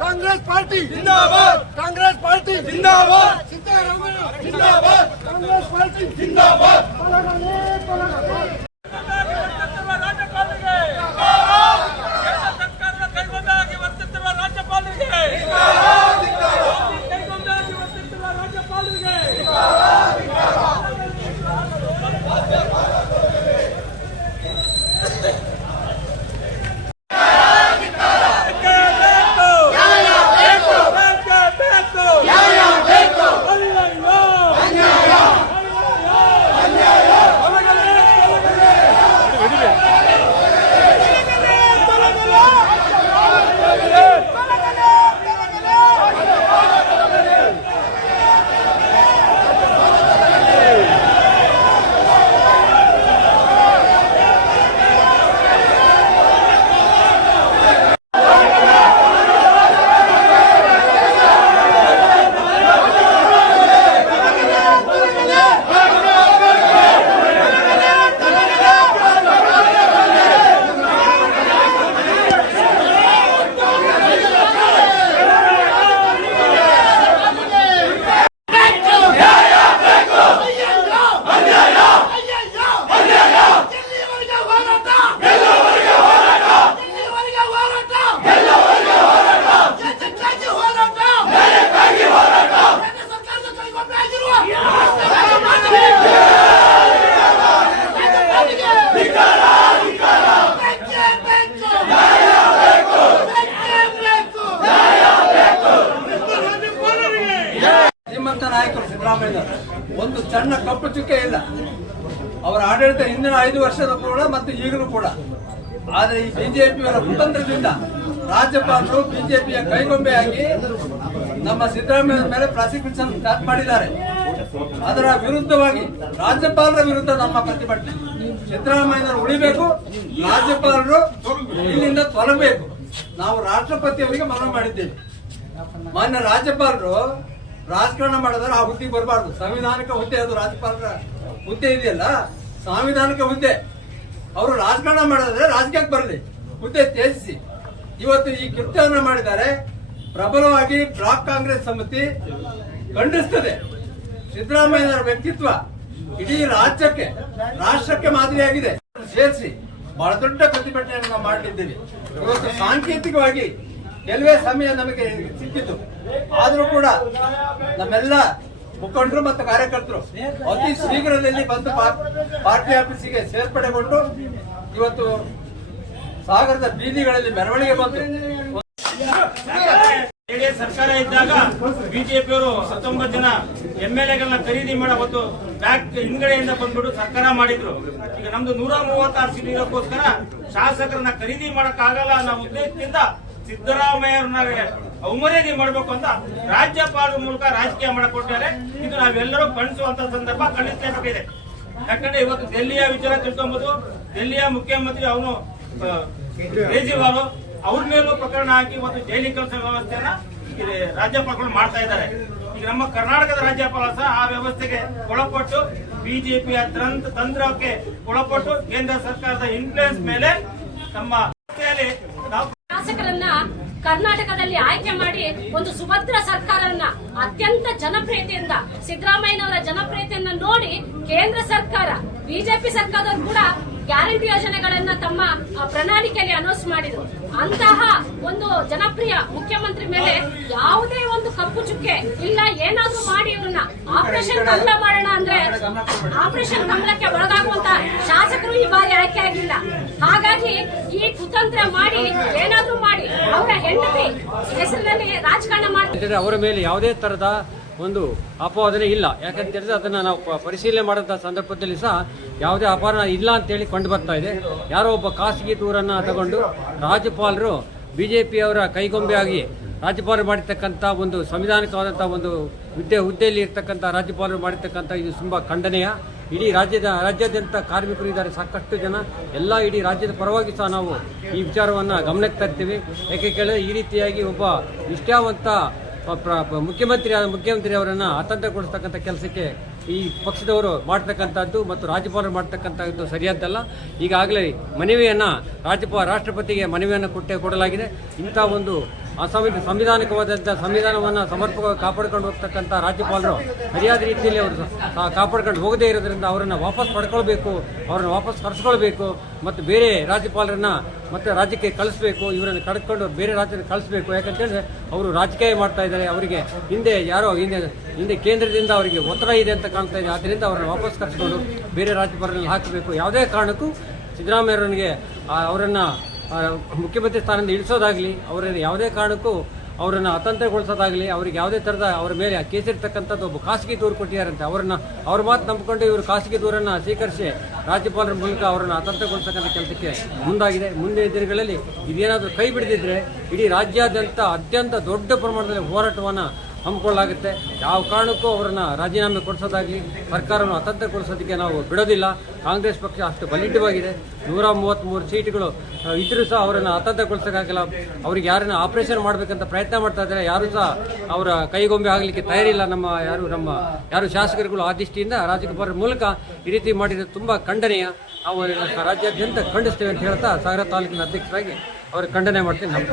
Congress party जिंदाबाद, Congress party जिंदाबाद, सिद्धरामैया जिंदाबाद, कांग्रेस पार्टी जिंदाबाद। ನಾಯಕರು ಸಿದ್ದರಾಮಯ್ಯ ಒಂದು ಸಣ್ಣ ಕಪ್ಪು ಚುಕ್ಕೆ ಇಲ್ಲ. ಅವರ ಆಡಳಿತ ಹಿಂದಿನ 5 ವರ್ಷದ ಕೂಡ ಮತ್ತು ಈಗಲೂ ಕೂಡ. ಆದರೆ ಈ ಬಿಜೆಪಿಯವರ ಕುತಂತ್ರದಿಂದ ರಾಜ್ಯಪಾಲರು ಬಿಜೆಪಿಯ ಕೈಗೊಂಬೆಯಾಗಿ ನಮ್ಮ ಸಿದ್ದರಾಮಯ್ಯ ಮೇಲೆ ಪ್ರಾಸಿಕ್ಯೂಷನ್ ಸ್ಟಾರ್ಟ್ ಮಾಡಿದ್ದಾರೆ. ಅದರ ವಿರುದ್ಧವಾಗಿ ರಾಜ್ಯಪಾಲರ ವಿರುದ್ಧ ನಮ್ಮ ಪ್ರತಿಭಟನೆ. ಸಿದ್ದರಾಮಯ್ಯನವರು ಉಳಿಬೇಕು, ರಾಜ್ಯಪಾಲರು ಇಲ್ಲಿಂದ ತೊಲಗಬೇಕು. ನಾವು ರಾಷ್ಟ್ರಪತಿಯವರಿಗೆ ಮನವಿ ಮಾಡಿದ್ದೇವೆ. ಮಾನ್ಯ ರಾಜ್ಯಪಾಲರು ರಾಜಕಾರಣ ಮಾಡಿದ್ರೆ ಆ ಹುದ್ದೆಗೆ ಬರಬಾರ್ದು. ಸಂವಿಧಾನಿಕ ಹುದ್ದೆ, ಅದು ರಾಜ್ಯಪಾಲರ ಹುದ್ದೆ ಇದೆಯಲ್ಲ, ಸಾಂವಿಧಾನಿಕ ಹುದ್ದೆ. ಅವರು ರಾಜಕಾರಣ ಮಾಡಿದ್ರೆ ರಾಜಕೀಯಕ್ಕೆ ಬರಲಿ, ಹುದ್ದೆ ತ್ಯಜಿಸಿ. ಇವತ್ತು ಈ ಕೃತ್ಯವನ್ನು ಮಾಡಿದ್ದಾರೆ. ಪ್ರಬಲವಾಗಿ ಬ್ಲಾಕ್ ಕಾಂಗ್ರೆಸ್ ಸಮಿತಿ ಖಂಡಿಸುತ್ತದೆ. ಸಿದ್ದರಾಮಯ್ಯನವರ ವ್ಯಕ್ತಿತ್ವ ಇಡೀ ರಾಜ್ಯಕ್ಕೆ, ರಾಷ್ಟ್ರಕ್ಕೆ ಮಾದರಿಯಾಗಿದೆ. ಸೇರಿಸಿ ಬಹಳ ದೊಡ್ಡ ಪ್ರತಿಭಟನೆಯನ್ನು ನಾವು ಮಾಡಲಿದ್ದೇವೆ. ಇವತ್ತು ಸಾಂಕೇತಿಕವಾಗಿ ಕೆಲವೇ ಸಮಯ ನಮಗೆ ಸಿಕ್ಕಿತು. ಆದರೂ ಕೂಡ ನಮ್ಮೆಲ್ಲ ಮುಖಂಡರು ಮತ್ತು ಕಾರ್ಯಕರ್ತರು ಅತಿ ಶೀಘ್ರದಲ್ಲಿ ಬಂದು ಪಾರ್ಟಿ ಆಫೀಸಿಗೆ ಸೇರ್ಪಡೆಗೊಂಡು ಇವತ್ತು ಸಾಗರದ ಬೀದಿಗಳಲ್ಲಿ ಮೆರವಣಿಗೆ ಬಂತು. ಜೆಡಿಎಸ್ ಸರ್ಕಾರ ಇದ್ದಾಗ ಬಿಜೆಪಿಯವರು 19 ಜನ MLAಗಳನ್ನ ಖರೀದಿ ಮಾಡಬಹುದು ಬ್ಯಾಕ್ ಹಿಂದ್ಗಡೆಯಿಂದ ಬಂದ್ಬಿಟ್ಟು ಸರ್ಕಾರ ಮಾಡಿದ್ರು. ಈಗ ನಮ್ದು 136 ಸೀಟ್ ಇರೋಕ್ಕೋಸ್ಕರ ಶಾಸಕರನ್ನ ಖರೀದಿ ಮಾಡಕ್ಕಾಗಲ್ಲ ಅನ್ನೋ ಉದ್ದೇಶದಿಂದ ಸಿದ್ದರಾಮಯ್ಯವ್ರನ್ನ ಅವಮರ್ಯಾದೆ ಮಾಡಬೇಕು ಅಂತ ರಾಜ್ಯಪಾಲರ ಮೂಲಕ ರಾಜಕೀಯ ಮಾಡಿಕೊಟ್ಟಿದ್ದಾರೆ. ಇದು ನಾವೆಲ್ಲರೂ ಖಂಡಿಸುವಂತ ಸಂದರ್ಭ, ಖಂಡಿಸಲೇಬೇಕಿದೆ. ಯಾಕಂದ್ರೆ ಇವತ್ತು ದೆಹಲಿಯ ವಿಚಾರ ತಿಳ್ಕೊಂಬೋದು. ದೆಹಲಿಯ ಮುಖ್ಯಮಂತ್ರಿ ಅವನು ಕೇಜ್ರಿವಾಲ್ ಅವ್ರ ಮೇಲೂ ಪ್ರಕರಣ ಹಾಕಿ ಇವತ್ತು ಜೈಲಿಗೆ ಕಳಿಸೋ ವ್ಯವಸ್ಥೆಯನ್ನ ರಾಜ್ಯಪಾಲಗಳು ಮಾಡ್ತಾ ಇದ್ದಾರೆ. ಈಗ ನಮ್ಮ ಕರ್ನಾಟಕದ ರಾಜ್ಯಪಾಲ ಸಹ ಆ ವ್ಯವಸ್ಥೆಗೆ ಒಳಪಟ್ಟು ಬಿಜೆಪಿಯ ತಂತ್ರಕ್ಕೆ ಒಳಪಟ್ಟು ಕೇಂದ್ರ ಸರ್ಕಾರದ ಇನ್ಫ್ಲೂಯೆನ್ಸ್ ಮೇಲೆ ನಮ್ಮ ಶಾಸಕರನ್ನ ಕರ್ನಾಟಕದಲ್ಲಿ ಆಯ್ಕೆ ಮಾಡಿ ಒಂದು ಸುಭದ್ರ ಸರ್ಕಾರವನ್ನ ಅತ್ಯಂತ ಜನಪ್ರಿಯತೆಯಿಂದ ಸಿದ್ದರಾಮಯ್ಯನವರ ಜನಪ್ರಿಯತೆಯನ್ನ ನೋಡಿ ಕೇಂದ್ರ ಸರ್ಕಾರ ಬಿಜೆಪಿ ಸರ್ಕಾರದವರು ಕೂಡ ಗ್ಯಾರಂಟಿ ಯೋಜನೆಗಳನ್ನ ತಮ್ಮ ಪ್ರಣಾಳಿಕೆಯಲ್ಲಿ ಅನೌನ್ಸ್ ಮಾಡಿದ್ರು. ಅಂತಹ ಒಂದು ಜನಪ್ರಿಯ ಮುಖ್ಯಮಂತ್ರಿ ಮೇಲೆ ಯಾವುದೇ ಒಂದು ಕಪ್ಪು ಚುಕ್ಕೆ ಇಲ್ಲ. ಏನಾದ್ರೂ ಮಾಡಿ ಇವ್ರನ್ನ ಆಪರೇಷನ್ ಕಮಲ ಮಾಡೋಣ ಅಂದ್ರೆ ಆಪರೇಷನ್ ಕಮಲಕ್ಕೆ ಒಳಗಾಗುವಂತ ಶಾಸಕರು ಈ ಬಾರಿ ಆಯ್ಕೆ ಆಗಿಲ್ಲ. ಹಾಗಾಗಿ ಈ ಕುತಂತ್ರ ಮಾಡಿ ಏನಾದ್ರೂ ಮಾಡಿ ಅವರ ಹೆಂಡತಿ ಹೆಸರಿನಲ್ಲಿ ರಾಜಕಾರಣ ಮಾಡ್ತಾರೆ. ಅವರ ಮೇಲೆ ಯಾವುದೇ ತರದ ಒಂದು ಅಪವಾದನೆ ಇಲ್ಲ. ಯಾಕಂತ ಹೇಳಿದ್ರೆ ಅದನ್ನ ನಾವು ಪರಿಶೀಲನೆ ಮಾಡಿದ ಸಂದರ್ಭದಲ್ಲಿ ಸಹ ಯಾವುದೇ ಅಪರಾಧ ಇಲ್ಲ ಅಂತೇಳಿ ಕಂಡು ಬರ್ತಾ ಇದೆ. ಯಾರೋ ಒಬ್ಬ ಖಾಸಗಿ ದೂರನ್ನ ತಗೊಂಡು ರಾಜ್ಯಪಾಲರು ಬಿಜೆಪಿಯವರ ಕೈಗೊಂಬೆಯಾಗಿ ರಾಜ್ಯಪಾಲರು ಮಾಡಿರ್ತಕ್ಕಂಥ ಒಂದು ಸಂವಿಧಾನಿಕವಾದಂಥ ಒಂದು ಹುದ್ದೆಯಲ್ಲಿ ಇರ್ತಕ್ಕಂಥ ರಾಜ್ಯಪಾಲರು ಮಾಡಿರ್ತಕ್ಕಂಥ ಇದು ತುಂಬ ಖಂಡನೀಯ. ಇಡೀ ರಾಜ್ಯಾದ್ಯಂತ ಕಾರ್ಮಿಕರು ಇದ್ದಾರೆ, ಸಾಕಷ್ಟು ಜನ, ಎಲ್ಲ ಇಡೀ ರಾಜ್ಯದ ಪರವಾಗಿ ಸಹ ನಾವು ಈ ವಿಚಾರವನ್ನು ಗಮನಕ್ಕೆ ತರ್ತೀವಿ. ಯಾಕೆ ಕೇಳಿದ್ರೆ ಈ ರೀತಿಯಾಗಿ ಒಬ್ಬ ನಿಷ್ಠಾವಂತ ಮುಖ್ಯಮಂತ್ರಿ ಅವರನ್ನು ಅತಂತ್ರಗೊಳಿಸ್ತಕ್ಕಂಥ ಕೆಲಸಕ್ಕೆ ಈ ಪಕ್ಷದವರು ಮಾಡ್ತಕ್ಕಂಥದ್ದು ಮತ್ತು ರಾಜ್ಯಪಾಲರು ಮಾಡ್ತಕ್ಕಂಥದ್ದು ಸರಿಯಾದ್ದಲ್ಲ. ಈಗಾಗಲೇ ರಾಷ್ಟ್ರಪತಿಗೆ ಮನವಿಯನ್ನು ಕೊಡಲಾಗಿದೆ. ಇಂಥ ಒಂದು ಸಂವಿಧಾನಿಕವಾದಂಥ ಸಂವಿಧಾನವನ್ನು ಸಮರ್ಪಕವಾಗಿ ಕಾಪಾಡಿಕೊಂಡು ಹೋಗ್ತಕ್ಕಂಥ ರಾಜ್ಯಪಾಲರು ಸರಿಯಾದ ರೀತಿಯಲ್ಲಿ ಅವರು ಕಾಪಾಡ್ಕೊಂಡು ಹೋಗದೇ ಇರೋದ್ರಿಂದ ಅವರನ್ನು ವಾಪಸ್ ಪಡ್ಕೊಳ್ಬೇಕು, ಅವರನ್ನು ವಾಪಸ್ ಕರೆಸ್ಕೊಳ್ಬೇಕು ಮತ್ತು ಬೇರೆ ರಾಜ್ಯಪಾಲರನ್ನ ಮತ್ತೆ ರಾಜ್ಯಕ್ಕೆ ಕಳಿಸ್ಬೇಕು. ಇವರನ್ನು ಕಡ್ಕೊಂಡು ಬೇರೆ ರಾಜ್ಯಕ್ಕೆ ಕಳಿಸ್ಬೇಕು. ಯಾಕಂತೇಳಿದ್ರೆ ಅವರು ರಾಜಕೀಯ ಮಾಡ್ತಾ ಇದ್ದಾರೆ. ಅವರಿಗೆ ಹಿಂದೆ ಕೇಂದ್ರದಿಂದ ಅವರಿಗೆ ಒತ್ತಡ ಇದೆ ಅಂತ ಕಾಣ್ತಾ ಇದೆ. ಆದ್ದರಿಂದ ಅವರನ್ನು ವಾಪಸ್ ಕರೆಸ್ಕೊಂಡು ಬೇರೆ ರಾಜ್ಯಪಾಲರಲ್ಲಿ ಹಾಕಬೇಕು. ಯಾವುದೇ ಕಾರಣಕ್ಕೂ ಸಿದ್ದರಾಮಯ್ಯರವರಿಗೆ ಅವರನ್ನು ಮುಖ್ಯಮಂತ್ರಿ ಸ್ಥಾನದಿಂದ ಇಳಿಸೋದಾಗಲಿ, ಅವರನ್ನು ಯಾವುದೇ ಕಾರಣಕ್ಕೂ ಅವರನ್ನು ಅತಂತ್ರಗೊಳಿಸೋದಾಗಲಿ, ಅವರಿಗೆ ಯಾವುದೇ ಥರದ ಅವರ ಮೇಲೆ ಕೇಸಿರ್ತಕ್ಕಂಥದ್ದು ಒಬ್ಬ ಖಾಸಗಿ ದೂರು ಕೊಟ್ಟಿದ್ದಾರಂತೆ. ಅವ್ರ ಮಾತು ನಂಬಿಕೊಂಡು ಇವರು ಖಾಸಗಿ ದೂರನ್ನು ಸ್ವೀಕರಿಸಿ ರಾಜ್ಯಪಾಲರ ಮೂಲಕ ಅವರನ್ನು ಅತಂತ್ರಗೊಳಿಸತಕ್ಕಂಥ ಕೆಲಸಕ್ಕೆ ಮುಂದಾಗಿದೆ. ಮುಂದಿನ ದಿನಗಳಲ್ಲಿ ಇದೇನಾದರೂ ಕೈ ಬಿಡದಿದ್ರೆ ಇಡೀ ರಾಜ್ಯಾದ್ಯಂತ ಅತ್ಯಂತ ದೊಡ್ಡ ಪ್ರಮಾಣದಲ್ಲಿ ಹೋರಾಟವನ್ನು ಹಮ್ಮಿಕೊಳ್ಳಲಾಗುತ್ತೆ. ಯಾವ ಕಾರಣಕ್ಕೂ ಅವರನ್ನು ರಾಜೀನಾಮೆ ಕೊಡಿಸೋದಾಗಲಿ, ಸರ್ಕಾರವನ್ನು ಅತಂತ್ರಗೊಳಿಸೋದಕ್ಕೆ ನಾವು ಬಿಡೋದಿಲ್ಲ. ಕಾಂಗ್ರೆಸ್ ಪಕ್ಷ ಅಷ್ಟು ಬಲಿಷ್ಠವಾಗಿದೆ. 133 ಸೀಟುಗಳು ಇದ್ರೂ ಸಹ ಅವರನ್ನು ಅತಂತ್ರಗೊಳಿಸೋಕ್ಕಾಗಲ್ಲ. ಅವ್ರಿಗೆ ಯಾರನ್ನ ಆಪರೇಷನ್ ಮಾಡಬೇಕಂತ ಪ್ರಯತ್ನ ಮಾಡ್ತಾ ಇದ್ದಾರೆ. ಯಾರು ಸಹ ಅವರ ಕೈಗೊಂಬೆ ಆಗಲಿಕ್ಕೆ ತಯಾರಿಲ್ಲ. ಯಾರು ಶಾಸಕರುಗಳು ಆ ದೃಷ್ಟಿಯಿಂದ ರಾಜಕೀಯ ಮೂಲಕ ಈ ರೀತಿ ಮಾಡಿದರೆ ತುಂಬ ಖಂಡನೀಯ. ನಾವು ರಾಜ್ಯಾದ್ಯಂತ ಖಂಡಿಸ್ತೇವೆ ಅಂತ ಹೇಳ್ತಾ ಸಾಗರ ತಾಲೂಕಿನ ಅಧ್ಯಕ್ಷರಾಗಿ ಅವರ ಖಂಡನೆ ಮಾಡ್ತೀನಿ.